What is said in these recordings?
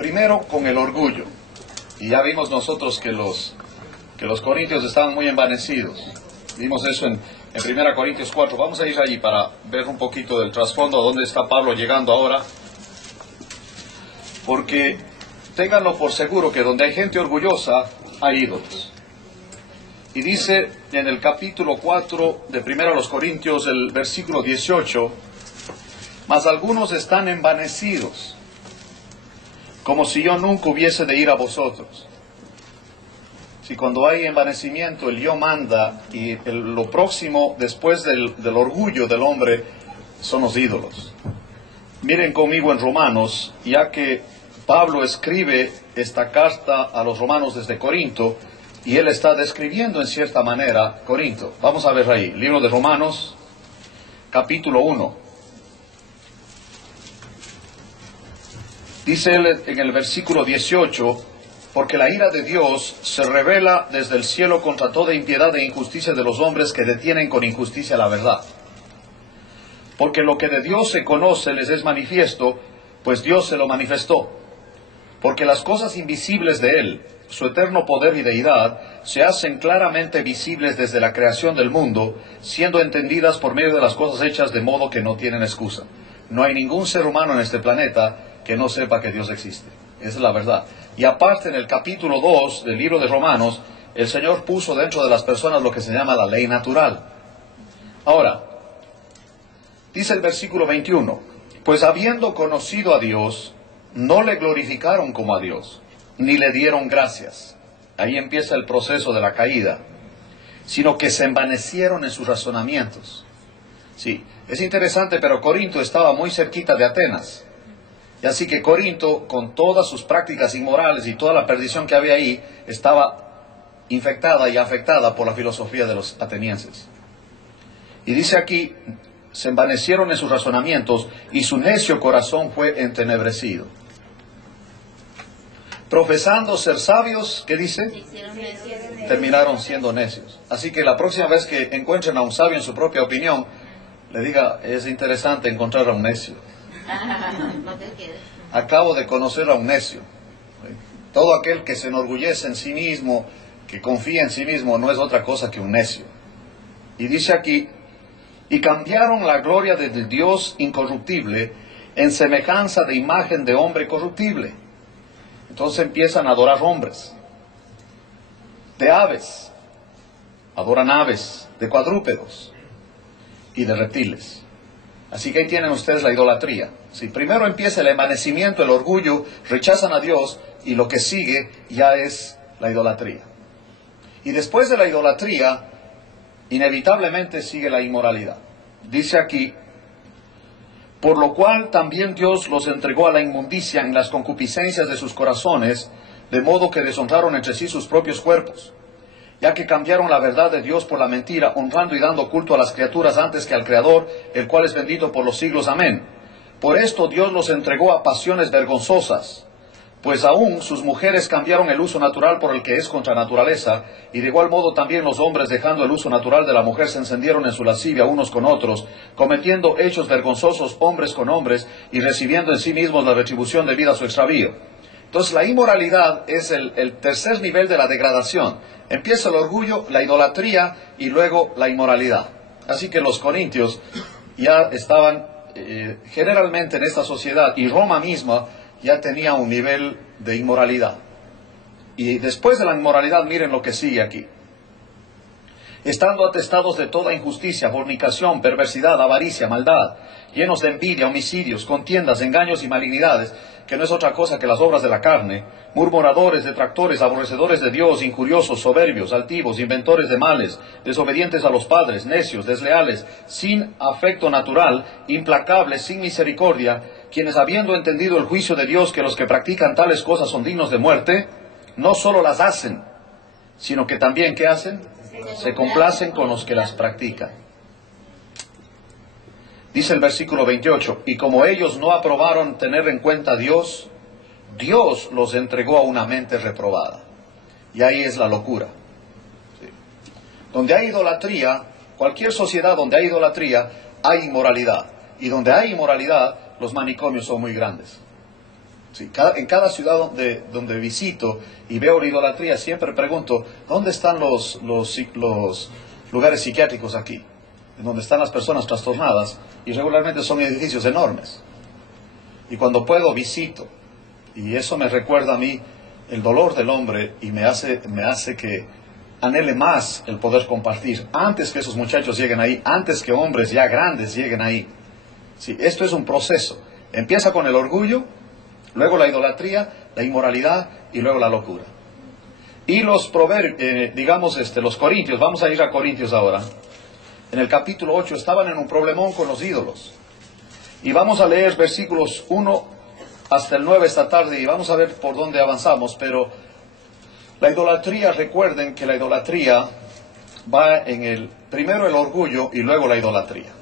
Primero con el orgullo. Y ya vimos nosotros que los corintios estaban muy envanecidos. Vimos eso en 1 Corintios 4. Vamos a ir allí para ver un poquito del trasfondo, a dónde está Pablo llegando ahora. Porque ténganlo por seguro que donde hay gente orgullosa, hay ídolos. Y dice en el capítulo 4 de 1 Corintios, el versículo 18, mas algunos están envanecidos, como si yo nunca hubiese de ir a vosotros. Si cuando hay envanecimiento el yo manda, y lo próximo después del orgullo del hombre son los ídolos. Miren conmigo en Romanos, ya que Pablo escribe esta carta a los romanos desde Corinto, y él está describiendo en cierta manera Corinto. Vamos a ver ahí, libro de Romanos, capítulo 1. Dice él en el versículo 18, porque la ira de Dios se revela desde el cielo contra toda impiedad e injusticia de los hombres que detienen con injusticia la verdad. Porque lo que de Dios se conoce les es manifiesto, pues Dios se lo manifestó. Porque las cosas invisibles de Él, su eterno poder y deidad, se hacen claramente visibles desde la creación del mundo, siendo entendidas por medio de las cosas hechas, de modo que no tienen excusa. No hay ningún ser humano en este planeta que no sepa que Dios existe. Esa es la verdad. Y aparte, en el capítulo 2 del libro de Romanos, el Señor puso dentro de las personas lo que se llama la ley natural. Ahora, dice el versículo 21, pues habiendo conocido a Dios, no le glorificaron como a Dios, ni le dieron gracias. Ahí empieza el proceso de la caída. Sino que se envanecieron en sus razonamientos. Sí, es interesante, pero Corinto estaba muy cerquita de Atenas. Y así que Corinto, con todas sus prácticas inmorales y toda la perdición que había ahí, estaba infectada y afectada por la filosofía de los atenienses. Y dice aquí, se envanecieron en sus razonamientos y su necio corazón fue entenebrecido. Profesando ser sabios, ¿qué dice? Terminaron siendo necios. Así que la próxima vez que encuentren a un sabio en su propia opinión, le diga, es interesante encontrar a un necio. Acabo de conocer a un necio. Todo aquel que se enorgullece en sí mismo, que confía en sí mismo, no es otra cosa que un necio. Y dice aquí, y cambiaron la gloria del Dios incorruptible en semejanza de imagen de hombre corruptible. Entonces empiezan a adorar hombres, de aves, adoran aves, de cuadrúpedos y de reptiles. Así que ahí tienen ustedes la idolatría. Si primero empieza el envanecimiento, el orgullo, rechazan a Dios, y lo que sigue ya es la idolatría. Y después de la idolatría, inevitablemente sigue la inmoralidad. Dice aquí, por lo cual también Dios los entregó a la inmundicia en las concupiscencias de sus corazones, de modo que deshonraron entre sí sus propios cuerpos, ya que cambiaron la verdad de Dios por la mentira, honrando y dando culto a las criaturas antes que al Creador, el cual es bendito por los siglos. Amén. Por esto Dios los entregó a pasiones vergonzosas, pues aún sus mujeres cambiaron el uso natural por el que es contra naturaleza, y de igual modo también los hombres, dejando el uso natural de la mujer, se encendieron en su lascivia unos con otros, cometiendo hechos vergonzosos hombres con hombres, y recibiendo en sí mismos la retribución debida a su extravío. Entonces la inmoralidad es el tercer nivel de la degradación. Empieza el orgullo, la idolatría y luego la inmoralidad. Así que los corintios ya estaban generalmente en esta sociedad, y Roma misma ya tenía un nivel de inmoralidad. Y después de la inmoralidad, miren lo que sigue aquí. Estando atestados de toda injusticia, fornicación, perversidad, avaricia, maldad, llenos de envidia, homicidios, contiendas, engaños y malignidades, que no es otra cosa que las obras de la carne, murmuradores, detractores, aborrecedores de Dios, injuriosos, soberbios, altivos, inventores de males, desobedientes a los padres, necios, desleales, sin afecto natural, implacables, sin misericordia, quienes habiendo entendido el juicio de Dios, que los que practican tales cosas son dignos de muerte, no solo las hacen, sino que también, ¿qué hacen? Se complacen con los que las practican. Dice el versículo 28, y como ellos no aprobaron tener en cuenta a Dios, Dios los entregó a una mente reprobada. Y ahí es la locura. ¿Sí? Donde hay idolatría, cualquier sociedad donde hay idolatría, hay inmoralidad. Y donde hay inmoralidad, los manicomios son muy grandes. Sí, en cada ciudad donde visito y veo la idolatría, siempre pregunto, ¿dónde están los lugares psiquiátricos aquí? En donde están las personas trastornadas, y regularmente son edificios enormes. Y cuando puedo visito, y eso me recuerda a mí el dolor del hombre, y me hace que anhele más el poder compartir, antes que esos muchachos lleguen ahí, antes que hombres ya grandes lleguen ahí. Sí, esto es un proceso. Empieza con el orgullo, luego la idolatría, la inmoralidad y luego la locura. Y los proverbios, los corintios, vamos a ir a Corintios ahora. En el capítulo 8 estaban en un problemón con los ídolos. Y vamos a leer versículos 1 hasta el 9 esta tarde y vamos a ver por dónde avanzamos. Pero la idolatría, recuerden que la idolatría va en primero el orgullo y luego la idolatría.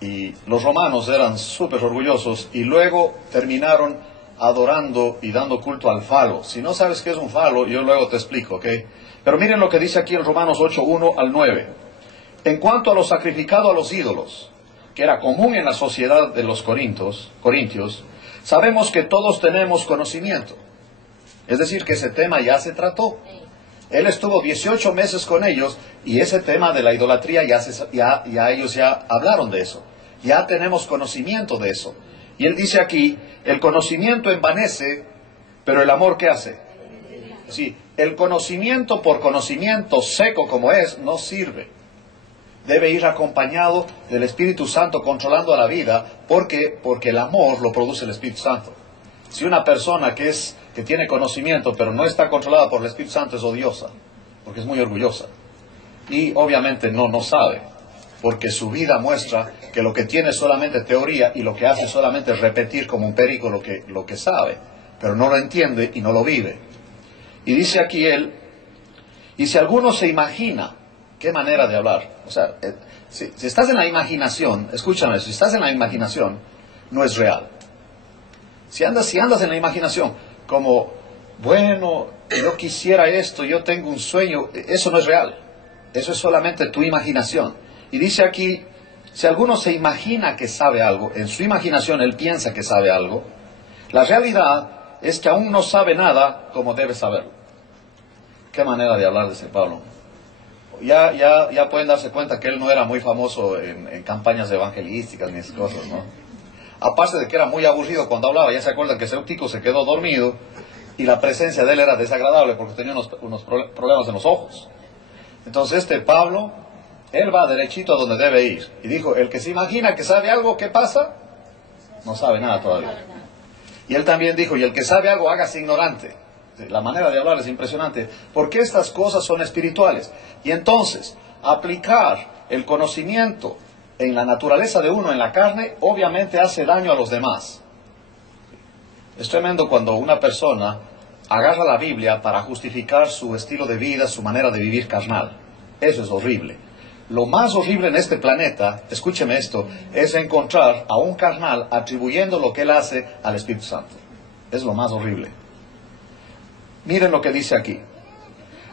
Y los romanos eran súper orgullosos y luego terminaron adorando y dando culto al falo. Si no sabes qué es un falo, yo luego te explico, ¿ok? Pero miren lo que dice aquí en Romanos 8, 1 al 9. En cuanto a lo sacrificado a los ídolos, que era común en la sociedad de los corintios, sabemos que todos tenemos conocimiento. Es decir, que ese tema ya se trató. Él estuvo 18 meses con ellos y ese tema de la idolatría ya ellos ya hablaron de eso. Ya tenemos conocimiento de eso. Y él dice aquí, el conocimiento envanece, pero el amor ¿qué hace? Sí, el conocimiento por conocimiento seco como es, no sirve. Debe ir acompañado del Espíritu Santo controlando a la vida, porque el amor lo produce el Espíritu Santo. Si una persona que tiene conocimiento pero no está controlada por el Espíritu Santo es odiosa, porque es muy orgullosa. Y obviamente no sabe, porque su vida muestra que lo que tiene es solamente teoría y lo que hace solamente es repetir como un perico lo que sabe, pero no lo entiende y no lo vive. Y dice aquí él, y si alguno se imagina, qué manera de hablar. O sea, si estás en la imaginación, escúchame, si estás en la imaginación, no es real. Si andas en la imaginación, como, bueno, yo quisiera esto, yo tengo un sueño, eso no es real. Eso es solamente tu imaginación. Y dice aquí, si alguno se imagina que sabe algo, en su imaginación él piensa que sabe algo, la realidad es que aún no sabe nada como debe saberlo. Qué manera de hablar de ese Pablo. Ya pueden darse cuenta que él no era muy famoso en campañas evangelísticas ni esas cosas, ¿no? Aparte de que era muy aburrido cuando hablaba, ya se acuerdan que ese tico se quedó dormido y la presencia de él era desagradable porque tenía unos problemas en los ojos. Entonces este Pablo, él va derechito a donde debe ir. Y dijo, el que se imagina que sabe algo, ¿qué pasa? No sabe nada todavía. Y él también dijo, y el que sabe algo, hágase ignorante. La manera de hablar es impresionante, porque estas cosas son espirituales. Y entonces, aplicar el conocimiento en la naturaleza de uno, en la carne, obviamente hace daño a los demás. Es tremendo cuando una persona agarra la Biblia para justificar su estilo de vida, su manera de vivir carnal. Eso es horrible. Lo más horrible en este planeta, escúcheme esto, es encontrar a un carnal atribuyendo lo que él hace al Espíritu Santo. Es lo más horrible. Miren lo que dice aquí.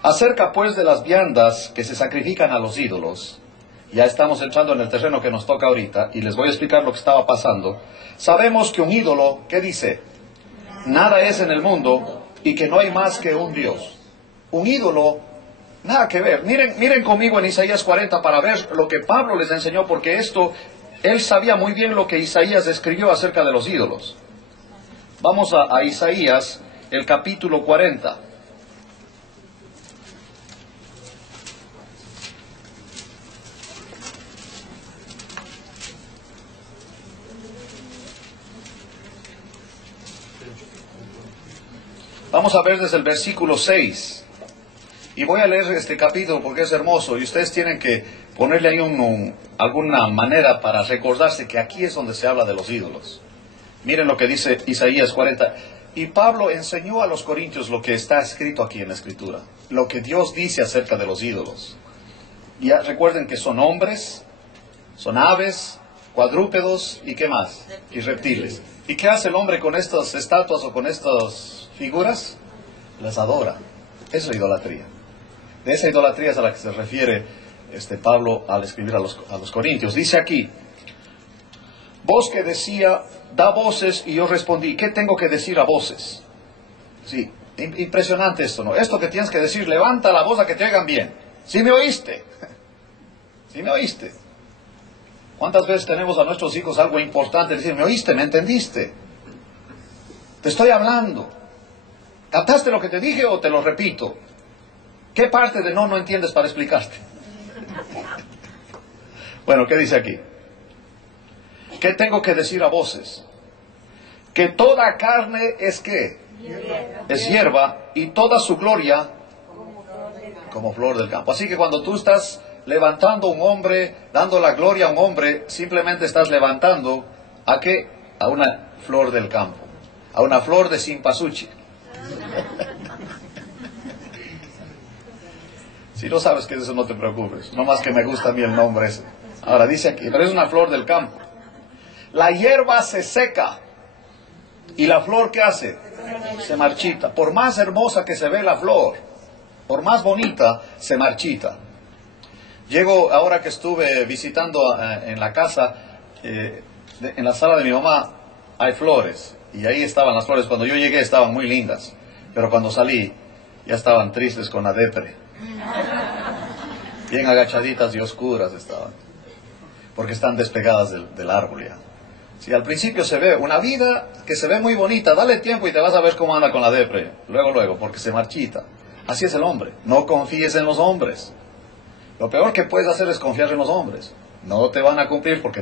Acerca pues de las viandas que se sacrifican a los ídolos, ya estamos entrando en el terreno que nos toca ahorita, y les voy a explicar lo que estaba pasando. Sabemos que un ídolo, ¿qué dice? Nada es en el mundo, y que no hay más que un Dios. Un ídolo, nada que ver. Miren conmigo en Isaías 40 para ver lo que Pablo les enseñó, porque él sabía muy bien lo que Isaías escribió acerca de los ídolos. Vamos a Isaías, el capítulo 40. Vamos a ver desde el versículo 6. Y voy a leer este capítulo porque es hermoso y ustedes tienen que ponerle ahí alguna manera para recordarse que aquí es donde se habla de los ídolos. Miren lo que dice Isaías 40. Y Pablo enseñó a los corintios lo que está escrito aquí en la Escritura, lo que Dios dice acerca de los ídolos. Ya recuerden que son hombres, son aves, cuadrúpedos y ¿qué más? Y reptiles. ¿Y qué hace el hombre con estas estatuas o con estas figuras? Las adora. Eso es idolatría. De esa idolatría es a la que se refiere Pablo al escribir a los corintios. Dice aquí, voz que decía, da voces y yo respondí, ¿qué tengo que decir a voces? Sí, impresionante esto, ¿no? Esto que tienes que decir, levanta la voz a que te oigan bien. ¿Sí me oíste? ¿Sí me oíste? ¿Cuántas veces tenemos a nuestros hijos algo importante? Decir, ¿me oíste? ¿Me entendiste? Te estoy hablando. ¿Captaste lo que te dije o te lo repito? ¿Qué parte de no entiendes para explicarte? Bueno, ¿qué dice aquí? ¿Qué tengo que decir a voces? Que toda carne es ¿qué? Es hierba y toda su gloria como flor del campo. Así que cuando tú estás levantando a un hombre, dando la gloria a un hombre, simplemente estás levantando ¿a qué? A una flor del campo, a una flor de cempasúchil. Si no sabes qué es eso, no te preocupes, no más que me gusta a mí el nombre ese. Ahora dice aquí, pero es una flor del campo. La hierba se seca y la flor ¿qué hace? Se marchita. Por más hermosa que se ve la flor, por más bonita, se marchita. Llego, ahora que estuve visitando en la casa, en la sala de mi mamá hay flores, y ahí estaban las flores. Cuando yo llegué estaban muy lindas, pero cuando salí ya estaban tristes con la depre. Bien agachaditas y oscuras estaban, porque están despegadas del árbol ya. Si al principio se ve una vida que se ve muy bonita, dale tiempo y te vas a ver cómo anda con la depre, luego, porque se marchita. Así es el hombre, no confíes en los hombres. Lo peor que puedes hacer es confiar en los hombres. No te van a cumplir porque no